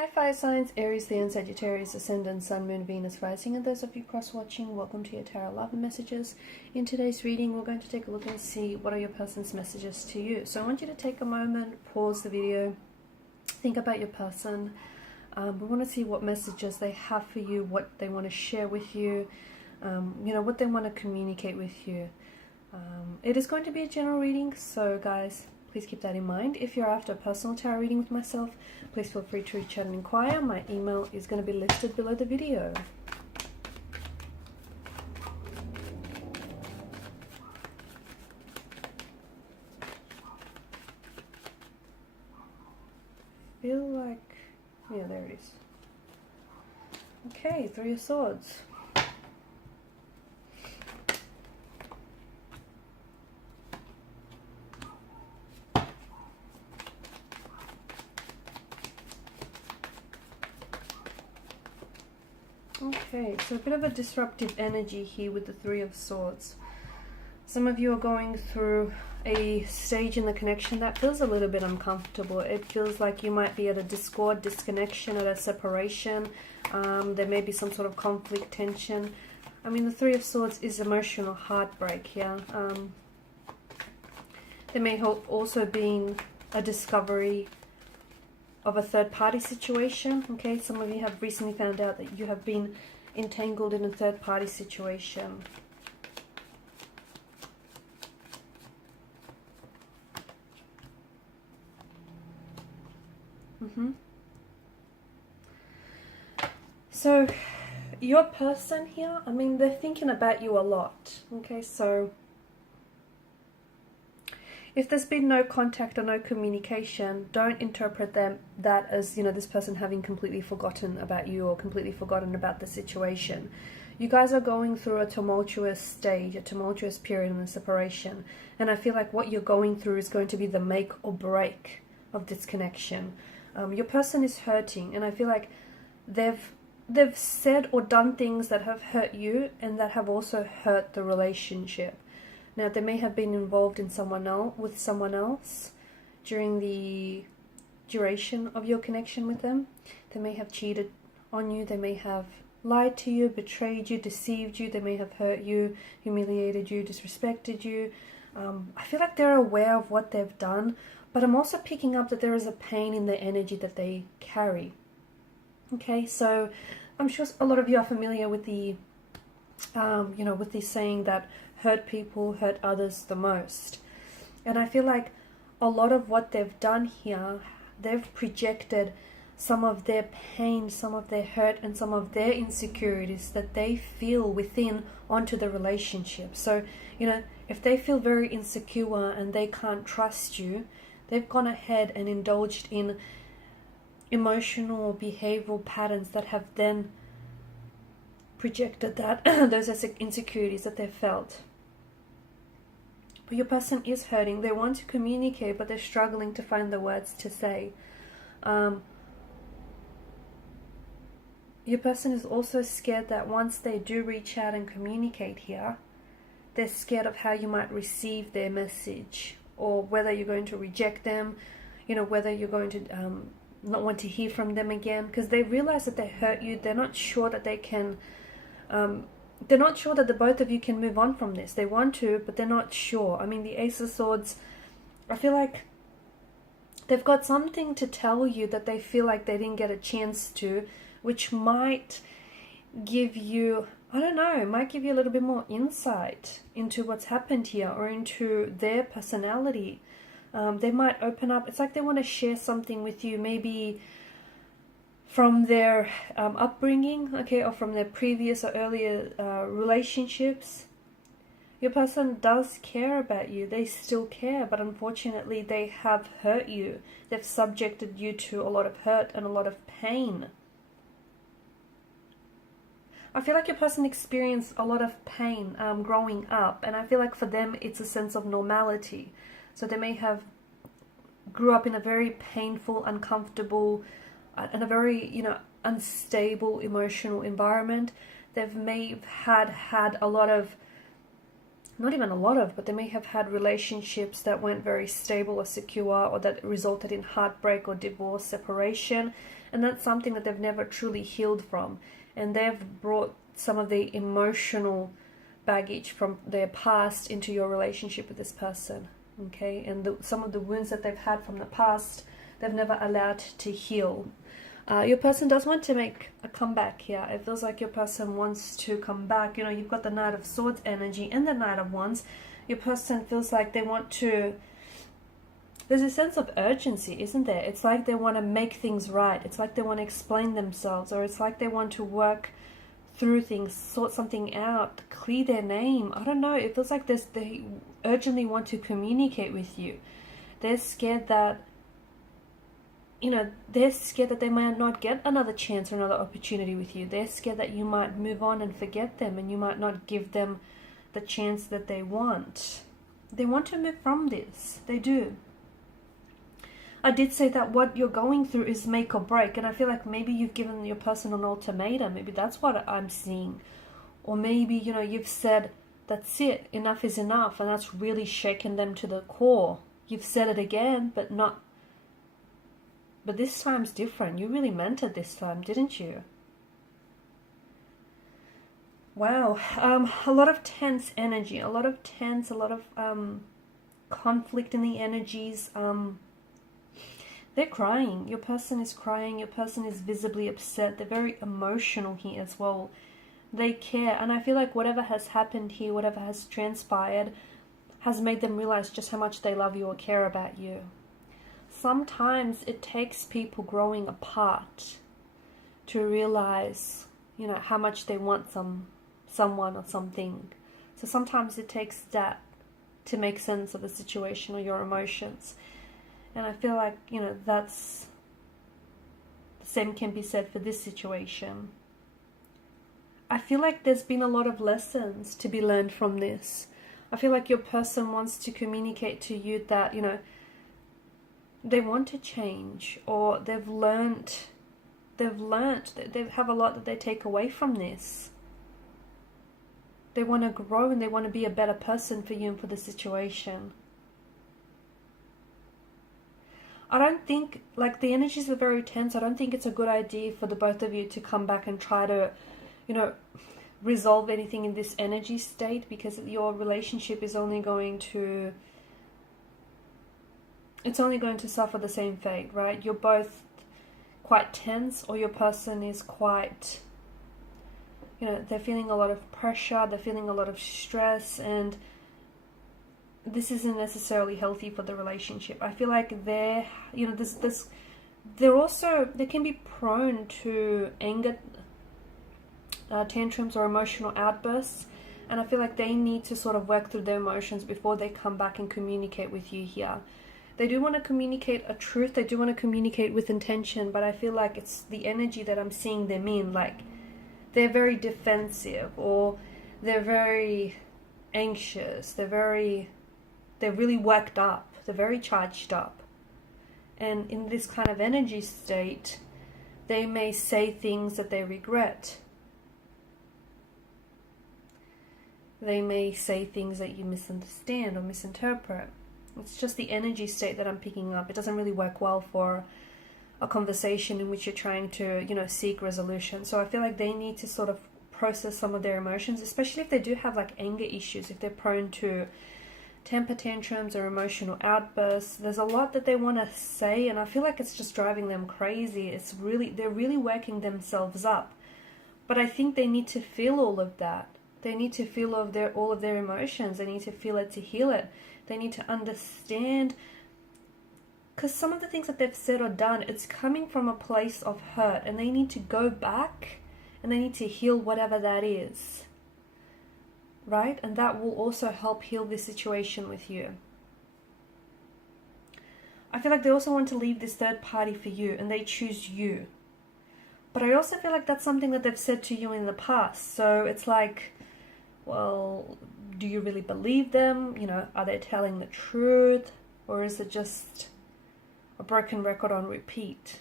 Hi fire signs, Aries, Leo, and Sagittarius, Ascendant, Sun, Moon, Venus, Rising, and those of you cross-watching, welcome to your Tarot Love Messages. In today's reading, we're going to take a look and see what are your person's messages to you. So I want you to take a moment, pause the video, think about your person. We want to see what messages they have for you, what they want to share with you, what they want to communicate with you. It is going to be a general reading, so guys, please keep that in mind. If you're after a personal tarot reading with myself, please feel free to reach out and inquire. My email is going to be listed below the video. Feel like, yeah, there it is. Okay, Three of Swords. Okay, so a bit of a disruptive energy here with the Three of Swords. Some of you are going through a stage in the connection that feels a little bit uncomfortable. It feels like you might be at a discord, disconnection, at a separation. There may be some sort of conflict, tension. I mean, the Three of Swords is emotional heartbreak here. There may have also been a discovery of a third-party situation. Okay, some of you have recently found out that you have been entangled in a third-party situation. So your person here, I mean, they're thinking about you a lot. Okay, so if there's been no contact or no communication, don't interpret that as, this person having completely forgotten about you or completely forgotten about the situation. You guys are going through a tumultuous stage, a tumultuous period in the separation. And I feel like what you're going through is going to be the make or break of this connection. Your person is hurting, and I feel like they've said or done things that have hurt you and that have also hurt the relationship. Now, they may have been involved in with someone else during the duration of your connection with them. They may have cheated on you. They may have lied to you, betrayed you, deceived you. They may have hurt you, humiliated you, disrespected you. I feel like they're aware of what they've done, but I'm also picking up that there is a pain in the energy that they carry. Okay, so I'm sure a lot of you are familiar with the, with the saying that hurt people hurt others the most. And I feel like a lot of what they've done here, they've projected some of their pain, some of their hurt, and some of their insecurities that they feel within onto the relationship. So, if they feel very insecure and they can't trust you, they've gone ahead and indulged in emotional or behavioral patterns that have then projected that those are insecurities that they've felt. But your person is hurting. They want to communicate, but they're struggling to find the words to say. Your person is also scared that once they do reach out and communicate here, they're scared of how you might receive their message, or whether you're going to reject them, whether you're going to not want to hear from them again, because they realize that they hurt you. They're not sure that they can, they're not sure that the both of you can move on from this. They want to, but they're not sure. I mean, the Ace of Swords, I feel like they've got something to tell you that they feel like they didn't get a chance to, which might give you, I don't know, might give you a little bit more insight into what's happened here, or into their personality. They might open up. It's like they want to share something with you, maybe from their upbringing, okay, or from their previous or earlier relationships. Your person does care about you. They still care, but unfortunately they have hurt you. They've subjected you to a lot of hurt and a lot of pain. I feel like your person experienced a lot of pain growing up, and I feel like for them it's a sense of normality. So they may have grew up in a very painful, uncomfortable, and a very, unstable emotional environment. They may have had a lot of not even a lot of, but they may have had relationships that weren't very stable or secure, or that resulted in heartbreak or divorce, separation, and that's something that they've never truly healed from, and they've brought some of the emotional baggage from their past into your relationship with this person, okay? And some of the wounds that they've had from the past, they've never allowed to heal. Your person does want to make a comeback here. It feels like your person wants to come back. You know, you've got the Knight of Swords energy and the Knight of Wands. Your person feels like they want to... There's a sense of urgency, isn't there? It's like they want to make things right. It's like they want to explain themselves, or it's like they want to work through things, sort something out, clear their name. I don't know. It feels like they urgently want to communicate with you. They're scared that, you know, they're scared that they might not get another chance or another opportunity with you. They're scared that you might move on and forget them, and you might not give them the chance that they want. They want to move from this. They do. I did say that what you're going through is make or break, and I feel like maybe you've given your person an ultimatum. Maybe that's what I'm seeing. Or maybe, you know, you've said, that's it, enough is enough, and that's really shaken them to the core. You've said it again, but this time's different. You really meant it this time, didn't you? Wow. A lot of tense energy, a lot of conflict in the energies. They're crying. Your person is crying. Your person is visibly upset. They're very emotional here as well. They care. And I feel like whatever has happened here, whatever has transpired, has made them realize just how much they love you or care about you. Sometimes it takes people growing apart to realize, you know, how much they want someone or something. So sometimes it takes that to make sense of a situation or your emotions. And I feel like, you know, that's the same can be said for this situation. I feel like there's been a lot of lessons to be learned from this. I feel like your person wants to communicate to you that, you know, they want to change, or they have a lot that they take away from this. They want to grow and they want to be a better person for you and for the situation. I don't think, like, the energies are very tense. I don't think it's a good idea for the both of you to come back and try to, you know, resolve anything in this energy state, because your relationship is only going to... it's only going to suffer the same fate, right? You're both quite tense, or your person is quite, you know, they're feeling a lot of pressure, they're feeling a lot of stress, and this isn't necessarily healthy for the relationship. I feel like they're, you know, they can be prone to anger, tantrums or emotional outbursts, and I feel like they need to sort of work through their emotions before they come back and communicate with you here. They do want to communicate a truth, they do want to communicate with intention, but I feel like it's the energy that I'm seeing them in, like they're very defensive, or they're very anxious, they're really worked up, they're very charged up. And in this kind of energy state, they may say things that they regret. They may say things that you misunderstand or misinterpret. It's just the energy state that I'm picking up. It doesn't really work well for a conversation in which you're trying to, you know, seek resolution. So I feel like they need to sort of process some of their emotions, especially if they do have like anger issues, if they're prone to temper tantrums or emotional outbursts. There's a lot that they want to say, and I feel like it's just driving them crazy. They're really working themselves up. But I think they need to feel all of that. They need to feel all of their emotions. They need to feel it to heal it. They need to understand, because some of the things that they've said or done, it's coming from a place of hurt, and they need to go back and they need to heal whatever that is, right? And that will also help heal this situation with you. I feel like they also want to leave this third party for you, and they choose you. But I also feel like that's something that they've said to you in the past. So it's like, well, do you really believe them? You know, are they telling the truth? Or is it just a broken record on repeat?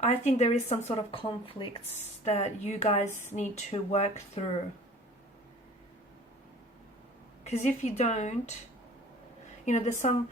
I think there is some sort of conflicts that you guys need to work through. Because if you don't, you know, there's some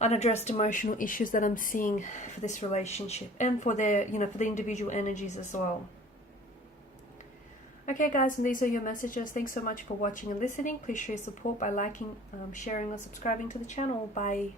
unaddressed emotional issues that I'm seeing for this relationship, and for their, you know, for the individual energies as well. Okay guys, and these are your messages. Thanks so much for watching and listening. Please show your support by liking, sharing or subscribing to the channel. Bye.